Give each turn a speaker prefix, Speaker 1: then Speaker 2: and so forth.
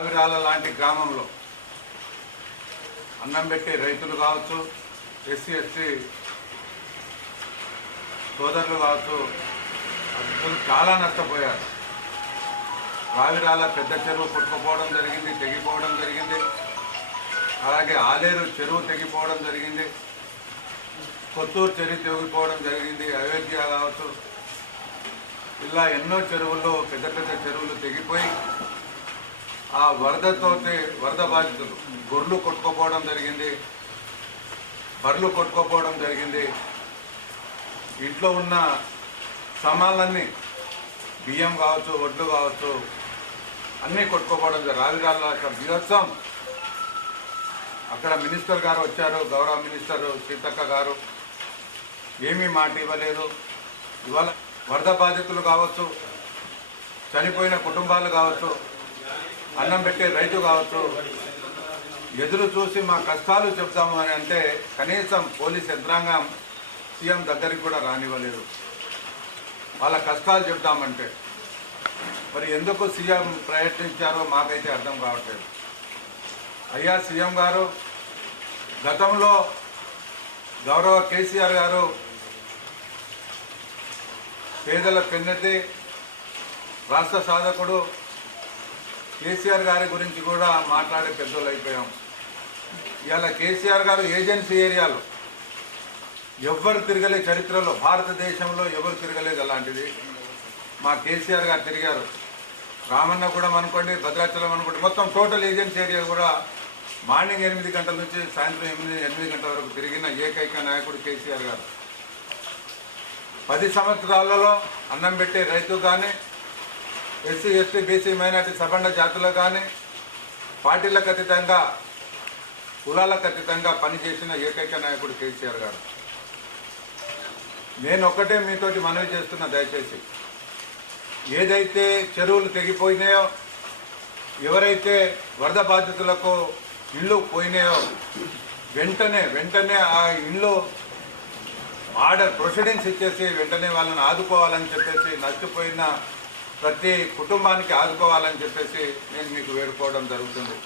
Speaker 1: అవిరాల లాంటి గ్రామంలో అన్నం పెట్టే రైతులు కావచ్చు ఎస్సీ ఎస్టీ సోదరులు కావచ్చు అసలు చాలా నష్టపోయారు. రావిరాల పెద్ద చెరువు పుట్టుకుపోవడం జరిగింది తెగిపోవడం జరిగింది. అలాగే ఆలేరు చెరువు తెగిపోవడం జరిగింది. కొత్తూరు చెరువు తెగిపోవడం జరిగింది అయోధ్య కావచ్చు. ఇలా ఎన్నో చెరువుల్లో పెద్ద పెద్ద చెరువులు తెగిపోయి ఆ వరదతో వరద బాధితులు గొర్రెలు కొట్టుకోపోవడం జరిగింది. బర్రెలు కొట్టుకోపోవడం జరిగింది. ఇంట్లో ఉన్న సామాన్లన్నీ బియ్యం కావచ్చు వడ్లు కావచ్చు అన్నీ కొట్టుకోపోవడం రావిరాళ్ళ రావిరాల యొక్క బీభత్సం. అక్కడ మినిస్టర్ గారు వచ్చారు గౌరవ మినిస్టర్ సీతక్క గారు. ఏమీ మాట ఇవ్వలేదు. ఇవాళ వరద బాధితులు కావచ్చు చనిపోయిన కుటుంబాలు కావచ్చు అన్నం పెట్టే రైతు కావచ్చు. ఎదురు చూసి మా కష్టాలు చెప్తాము అని అంటే కనీసం పోలీస్ యంత్రాంగం సీఎం దగ్గరికి కూడా రానివ్వలేదు. వాళ్ళ కష్టాలు చెప్తామంటే. మరి ఎందుకు సీఎం ప్రయత్నించారో మాకైతే అర్థం కావట్లేదు. అయ్యా సీఎం గారు గతంలో గౌరవ కేసీఆర్ గారు పేదల పెన్నెత్తి రాష్ట్ర సాధకుడు కేసీఆర్ గారి గురించి కూడా మాట్లాడే పెద్దలు అయిపోయాం. ఇవాళ కేసీఆర్ గారు ఏజెన్సీ ఏరియాలో ఎవ్వరు తిరగలే చరిత్రలో భారతదేశంలో ఎవరు తిరగలేదు అలాంటిది. మా కేసీఆర్ గారు తిరిగారు. రామన్న కూడా అనుకోండి భద్రాచలం అనుకోండి మొత్తం టోటల్ ఏజెన్సీ ఏరియా కూడా మార్నింగ్ ఎనిమిది గంటల నుంచి సాయంత్రం ఎనిమిది ఎనిమిది గంటల వరకు తిరిగిన ఏకైక నాయకుడు కేసీఆర్ గారు. పది సంవత్సరాలలో అన్నం పెట్టే రైతు కానీ ఎస్సీ ఎస్టీ బీసీ మైనార్టీ సబండ జాతులు కానీ పార్టీలకు అతీతంగా కులాలకు అతీతంగా పనిచేసిన ఏకైక నాయకుడు కేసీఆర్ గారు. నేను ఒక్కటే మీతోటి మనవి చేస్తున్నా దయచేసి. ఏదైతే చెరువులు తెగిపోయినాయో ఎవరైతే వరద బాధితులకు ఇళ్ళు పోయినాయో వెంటనే వెంటనే ఆ ఇళ్ళు ఆర్డర్ ప్రొసీడింగ్స్ ఇచ్చేసి వెంటనే వాళ్ళని ఆదుకోవాలని చెప్పేసి నష్టపోయిన ప్రతి కుటుంబానికి ఆదుకోవాలని చెప్పేసి నేను మీకు వేడుకోవడం జరుగుతుంది.